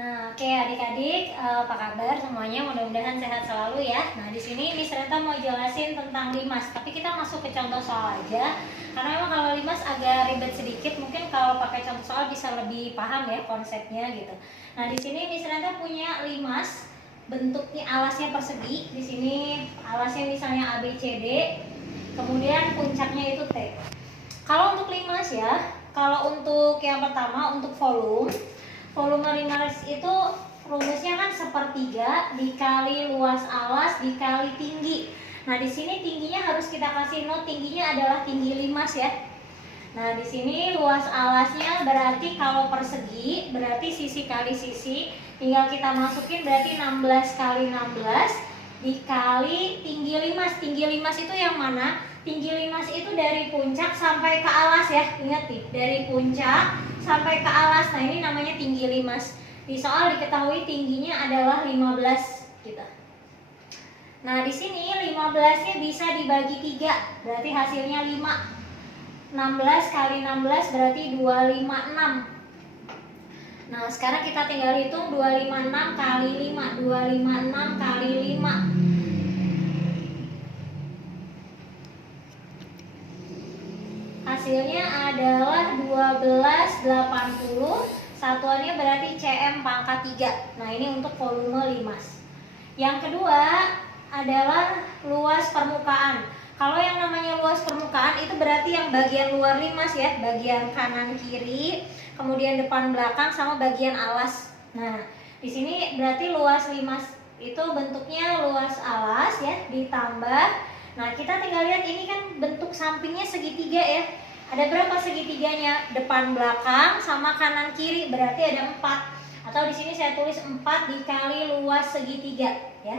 Nah, oke adik-adik, apa kabar semuanya? Mudah-mudahan sehat selalu ya. Nah, di sini Miss Renta mau jelasin tentang limas, tapi kita masuk ke contoh soal aja. Karena memang kalau limas agak ribet sedikit, mungkin kalau pakai contoh soal bisa lebih paham ya konsepnya gitu. Nah, di sini Miss Renta punya limas, bentuknya alasnya persegi. Di sini alasnya misalnya ABCD, kemudian puncaknya itu T. Kalau untuk limas ya, kalau untuk yang pertama untuk volume limas itu rumusnya kan sepertiga dikali luas alas dikali tinggi. Nah, di sini tingginya harus kita kasih not, tingginya adalah tinggi limas ya. Nah, di sini luas alasnya berarti kalau persegi berarti sisi kali sisi, tinggal kita masukin berarti 16 kali 16 dikali tinggi limas. Tinggi limas itu yang mana? Tinggi limas itu dari puncak sampai ke alas ya. Ingat nih, dari puncak sampai ke alas. Nah, ini namanya tinggi limas. Di soal diketahui tingginya adalah 15 gitu. Nah, di sini 15-nya bisa dibagi 3, berarti hasilnya 5. 16 kali 16 berarti 256. Nah, sekarang kita tinggal hitung 256 kali 5. 256 kali 5. Hasilnya adalah 1280. Satuannya berarti cm pangkat 3. Nah, ini untuk volume limas. Yang kedua adalah luas permukaan. Kalau yang namanya luas permukaan itu berarti yang bagian luar limas ya, bagian kanan kiri, kemudian depan belakang sama bagian alas. Nah, di sini berarti luas limas itu bentuknya luas alas ya, ditambah. Nah, kita tinggal lihat ini kan bentuk sampingnya segitiga ya. Ada berapa segitiganya? Depan belakang sama kanan kiri berarti ada 4. Atau di sini saya tulis 4 dikali luas segitiga ya.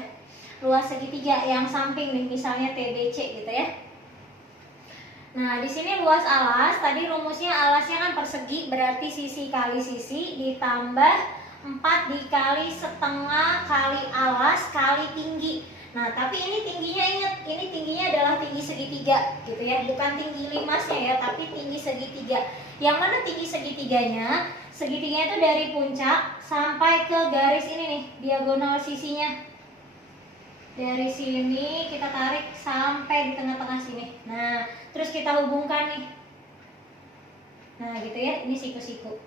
Luas segitiga yang samping nih, misalnya TBC gitu ya. Nah, di sini luas alas, tadi rumusnya alasnya kan persegi, berarti sisi kali sisi ditambah 4 dikali setengah kali alas kali tinggi. Nah, tapi ini tingginya ingat, ini tingginya adalah tinggi segitiga gitu ya, bukan tinggi limasnya ya, tapi tinggi segitiga. Yang mana tinggi segitiganya? Segitiganya itu dari puncak sampai ke garis ini nih, diagonal sisinya. Dari sini kita tarik sampai di tengah-tengah sini. Nah, terus kita hubungkan nih. Nah, gitu ya, ini siku-siku.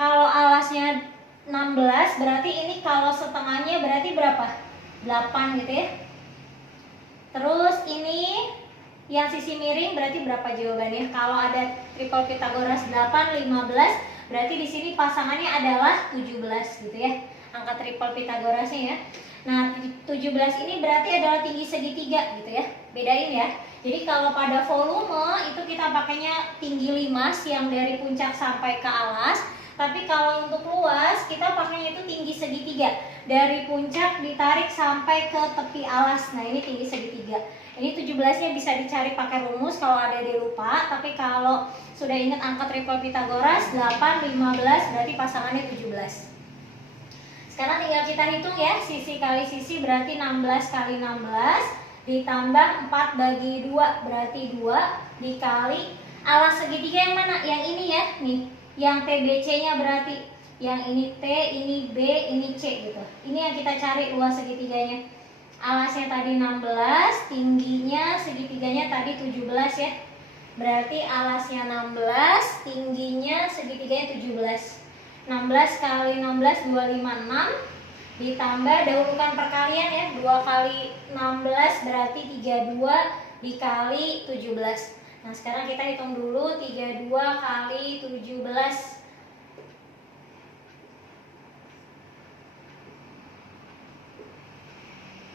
Kalau alasnya 16, berarti ini kalau setengahnya berarti berapa? 8 gitu ya. Terus ini yang sisi miring berarti berapa jawabannya? Kalau ada triple Pythagoras 8, 15, berarti di sini pasangannya adalah 17 gitu ya. Angka triple Pythagorasnya ya. Nah, 17 ini berarti adalah tinggi segitiga gitu ya. Bedain ya. Jadi kalau pada volume itu kita pakainya tinggi limas yang dari puncak sampai ke alas. Tapi kalau untuk luas kita pakainya itu tinggi segitiga, dari puncak ditarik sampai ke tepi alas. Nah, ini tinggi segitiga. Ini 17-nya bisa dicari pakai rumus kalau ada dilupa. Tapi kalau sudah ingat angka triple Pythagoras 8, 15 berarti pasangannya 17. Sekarang tinggal kita hitung ya, sisi kali sisi berarti 16 kali 16 ditambah 4 bagi 2 berarti 2 dikali alas segitiga yang mana? Yang ini ya, nih. Yang TBC-nya berarti yang ini T, ini B, ini C gitu. Ini yang kita cari luas segitiganya. Alasnya tadi 16, tingginya segitiganya tadi 17 ya. Berarti alasnya 16, tingginya segitiganya 17. 16 kali 16 256 ditambah dahulukan perkalian ya, 2 kali 16 berarti 32 dikali 17. Nah, sekarang kita hitung dulu 32 kali 17.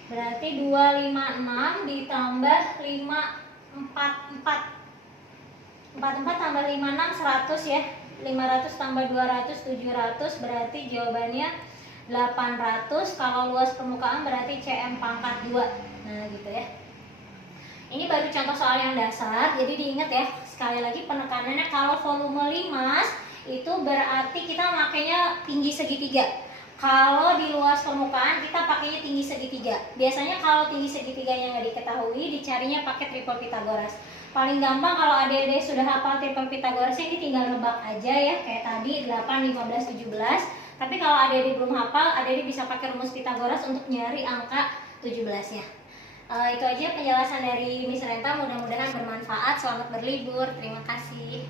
Berarti 256 ditambah 544. 44 tambah 56 100 ya. 500 tambah 200 700 berarti jawabannya 800. Kalau luas permukaan berarti cm pangkat 2. Nah, gitu ya. Ini baru contoh soal yang dasar, jadi diingat ya. Sekali lagi penekanannya kalau volume limas itu berarti kita makainya tinggi segitiga. Kalau di luas permukaan kita pakainya tinggi segitiga. Biasanya kalau tinggi segitiganya nggak diketahui, dicarinya pakai triple Pythagoras. Paling gampang kalau adik-adik sudah hafal triple Pythagoras ini tinggal nebak aja ya, kayak tadi 8, 15, 17. Tapi kalau adik-adik belum hafal, adik-adik bisa pakai rumus Pitagoras untuk nyari angka 17-nya. Itu aja penjelasan dari Miss Renta, mudah-mudahan bermanfaat. Selamat berlibur, terima kasih.